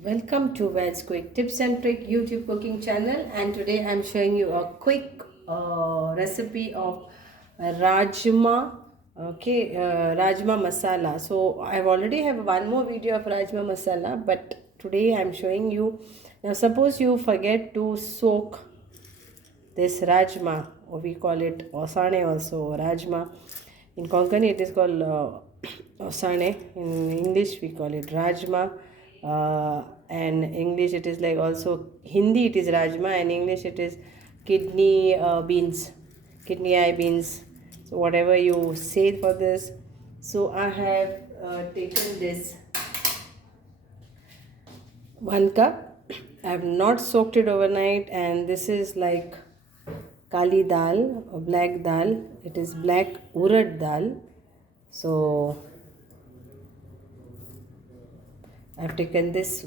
Welcome to Ved's Quick Tips and Trick YouTube cooking channel, and today I'm showing you a quick recipe of Rajma. Okay, Rajma Masala. So I've already have one more video of Rajma Masala, but today I'm showing you. Now suppose you forget to soak this Rajma, or we call it Osane also, Rajma. In Konkani it is called Osane. In English we call it Rajma. And English it is like also Hindi it is Rajma, and English it is kidney beans, kidney eye beans. So whatever you say for this. So I have taken this 1 cup. I have not soaked it overnight, and this is like kali dal or black dal. It is black urad dal. So I've taken this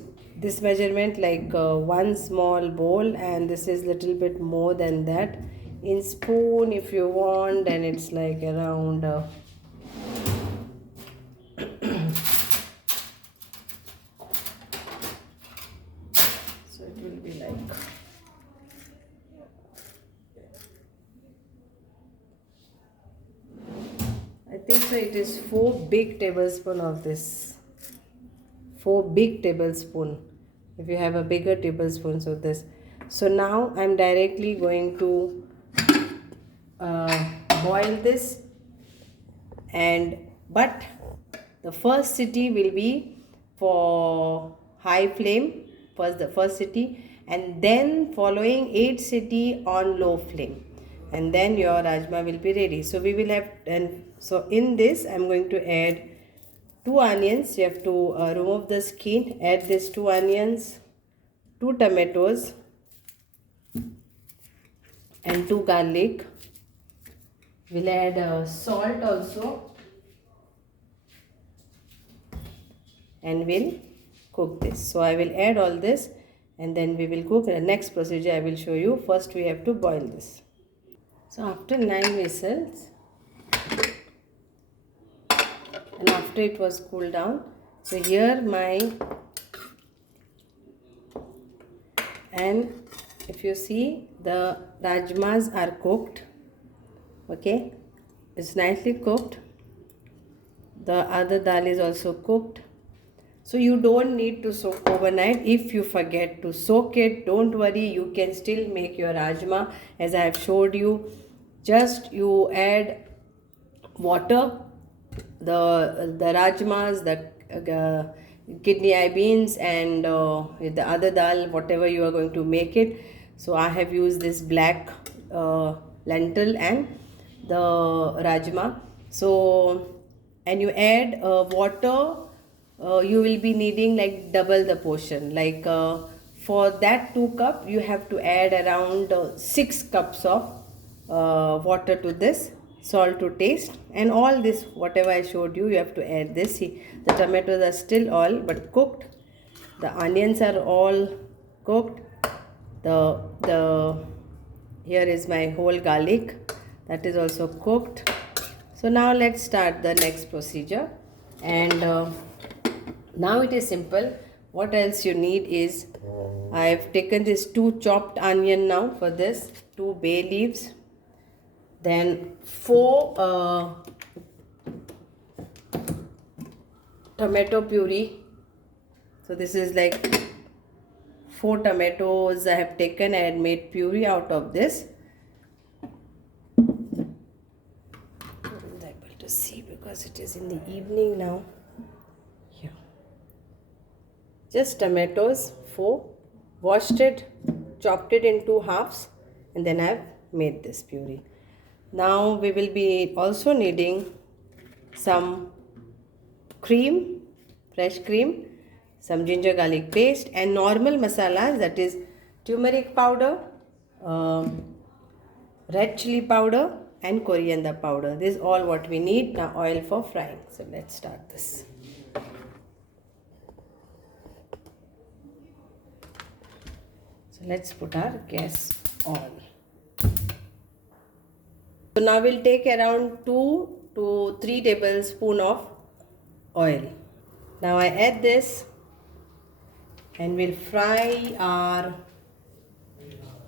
measurement, like one small bowl, and this is little bit more than that in spoon if you want, and it's like around so it will be like I think so it is 4 big tablespoon of this, 4 big tablespoon if you have a bigger tablespoons of this. So now I'm directly going to boil this, and but the first city will be for high flame, first the first city, and then following 8 city on low flame, and then your rajma will be ready. So we will have, and so in this I'm going to add 2 onions. You have to remove the skin. Add this 2 onions, 2 tomatoes, and 2 garlic. We'll add salt also, and we'll cook this. So I will add all this, and then we will cook. The next procedure I will show you. First we have to boil this. So after 9 whistles, and after it was cooled down, so here my, and if you see the rajmas are cooked, okay, it's nicely cooked. The other dal is also cooked. So you don't need to soak overnight. If you forget to soak it, don't worry, you can still make your rajma as I have showed you. Just you add water, the rajmas, the kidney eye beans, and the other dal, whatever you are going to make it. So I have used this black lentil and the rajma. So, and you add water, you will be needing like double the portion. Like for that 2 cup you have to add around 6 cups of water to this, salt to taste, and all this whatever I showed you, you have to add this. See, the tomatoes are still all but cooked, the onions are all cooked, the here is my whole garlic, that is also cooked. So now let's start the next procedure, and now it is simple. What else you need is, I have taken this 2 chopped onion now for this, 2 bay leaves, then 4 tomato puree. So this is like 4 tomatoes I have taken and made puree out of this. I'm able to see because it is in the evening now. Here, just tomatoes 4, washed it, chopped it in 2 halves, and then I have made this puree. Now we will be also needing some cream, fresh cream, some ginger garlic paste, and normal masalas, that is turmeric powder, red chili powder, and coriander powder. This is all what we need. Now oil for frying. So let's start this. So let's put our gas on. So now we'll take around 2 to 3 tablespoons of oil. Now I add this, and we'll fry our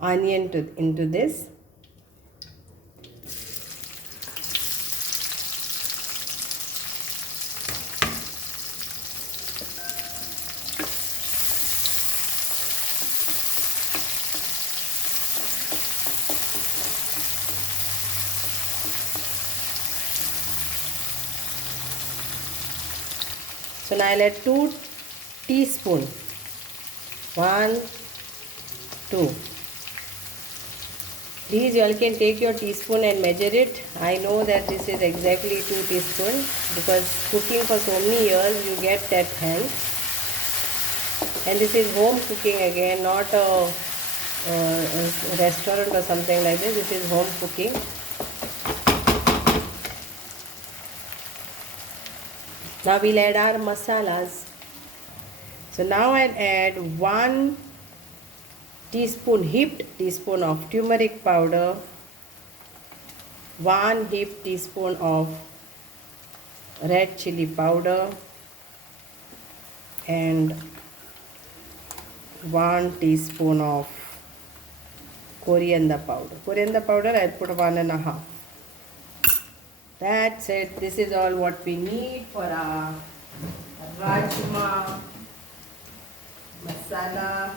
onion into this. So now I'll add 2 teaspoons. 1, 2. Please, you all can take your teaspoon and measure it. I know that this is exactly 2 teaspoons because cooking for so many years you get that hand. And this is home cooking again, not a restaurant or something like this. This is home cooking. Now we'll add our masalas. So now I'll add 1 heaped teaspoon of turmeric powder, 1 heaped teaspoon of red chili powder, and 1 teaspoon of coriander powder. Coriander powder I'll put 1.5. That's it. This is all what we need for our rajma masala.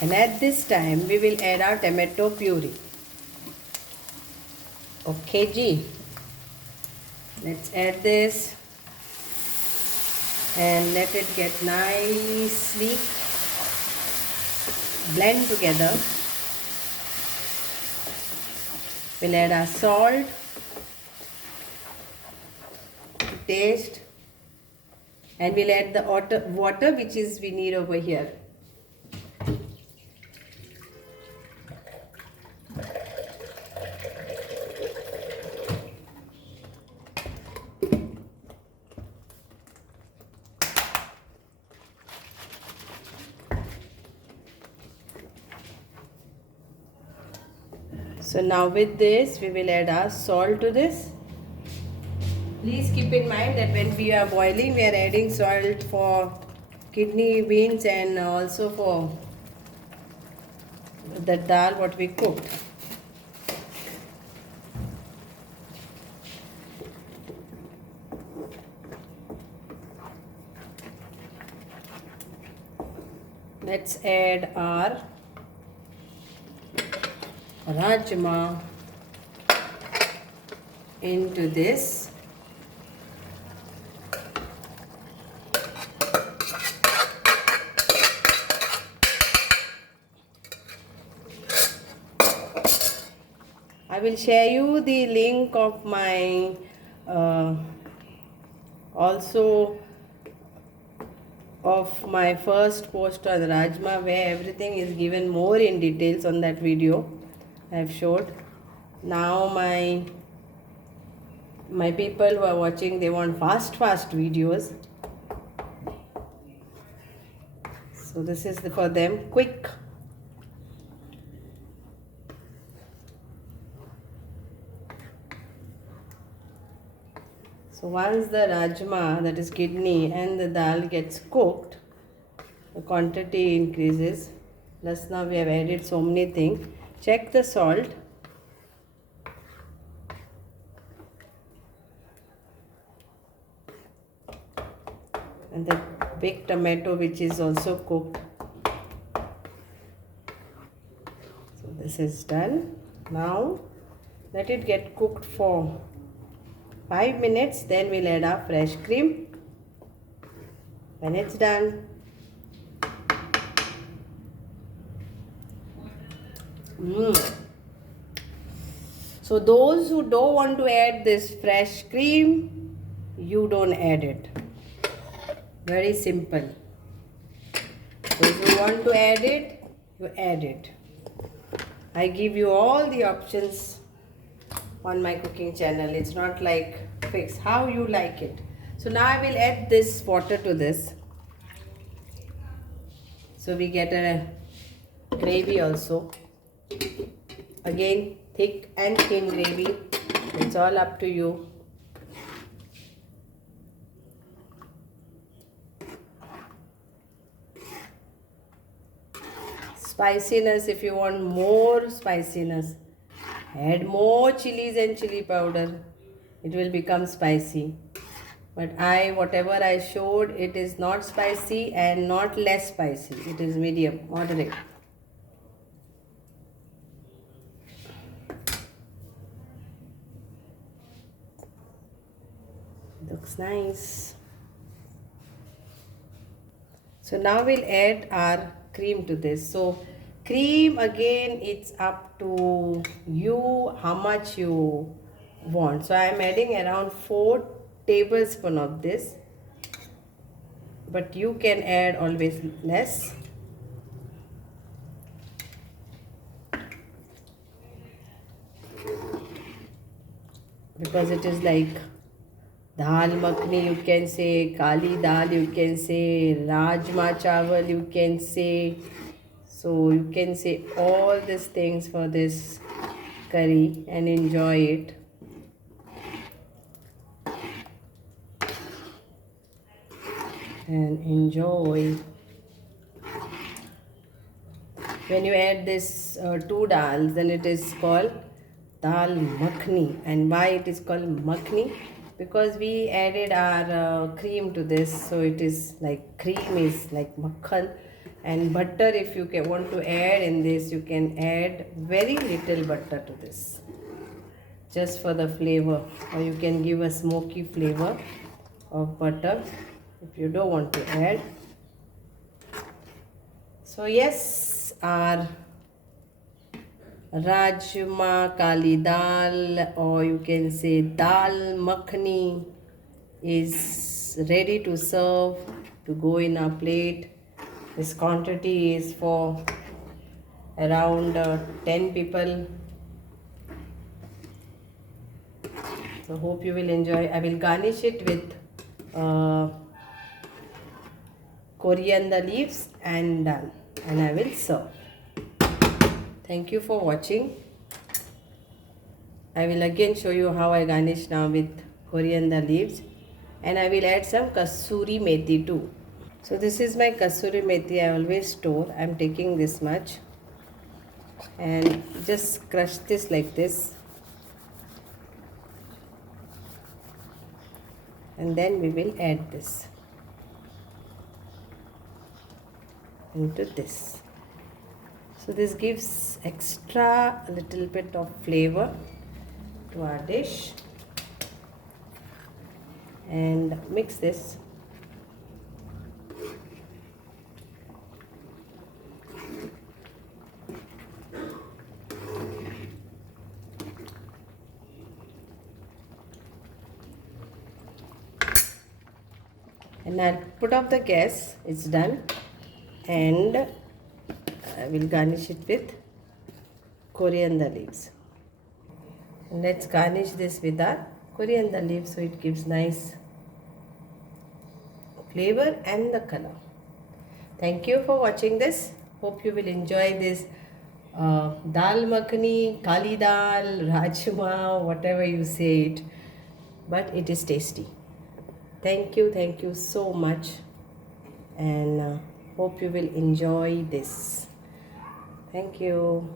And at this time we will add our tomato puree. Okay ji. Let's add this and let it get nicely blend together. We'll add our salt to taste, and we'll add the water which is we need over here. So now with this we will add our salt to this. Please keep in mind that when we are boiling we are adding salt for kidney beans and also for the dal what we cooked. Let's add our rajma into this. I will share you the link of my also of my first post on rajma, where everything is given more in details on that video I have showed. Now my people who are watching, they want fast videos, so this is for them, quick. So once the rajma, that is kidney, and the dal gets cooked, the quantity increases. Plus now we have added so many things. Check the salt. And the big tomato which is also cooked. So this is done. Now let it get cooked for 5 minutes, then we'll add our fresh cream. When it's done, so those who don't want to add this fresh cream, you don't add it. Very simple. Those who want to add it, you add it. I give you all the options on my cooking channel. It's not like fixed, how you like it. So now I will add this water to this, so we get a gravy also. Again thick and thin gravy. It's all up to you. Spiciness, if you want more spiciness, add more chilies and chili powder. It will become spicy. But whatever I showed, it is not spicy and not less spicy. It is medium, moderate. Looks nice. So now we'll add our cream to this. So cream, again, it's up to you how much you want. So I am adding around 4 tablespoons of this, but you can add always less. Because it is like Dal Makhani, you can say, Kali Dal, you can say, Rajma Chawal, you can say. So you can say all these things for this curry and enjoy it. And enjoy. When you add this 2 dals, then it is called Dal Makhani. And why it is called Makhani? Because we added our cream to this, so it is like cream is like makhan. And butter, if you want to add in this, you can add very little butter to this, just for the flavor, or you can give a smoky flavor of butter if you don't want to add. So yes, our Rajma Kali Dal, or you can say Dal Makhani, is ready to serve, to go in our plate. This quantity is for around 10 people. So hope you will enjoy. I will garnish it with coriander leaves and dal, and I will serve. Thank you for watching. I will again show you how I garnish now with coriander leaves, and I will add some kasuri methi too. So this is my kasuri methi. I always store. I am taking this much and just crush this like this, and then we will add this into this. So this gives extra a little bit of flavor to our dish, and mix this. And I'll put off the gas. It's done, and I will garnish it with coriander leaves. And let's garnish this with our coriander leaves, so it gives nice flavor and the color. Thank you for watching this. Hope you will enjoy this Dal Makhani, Kali Dal, Rajma, whatever you say it, but it is tasty. Thank you so much, and hope you will enjoy this. Thank you.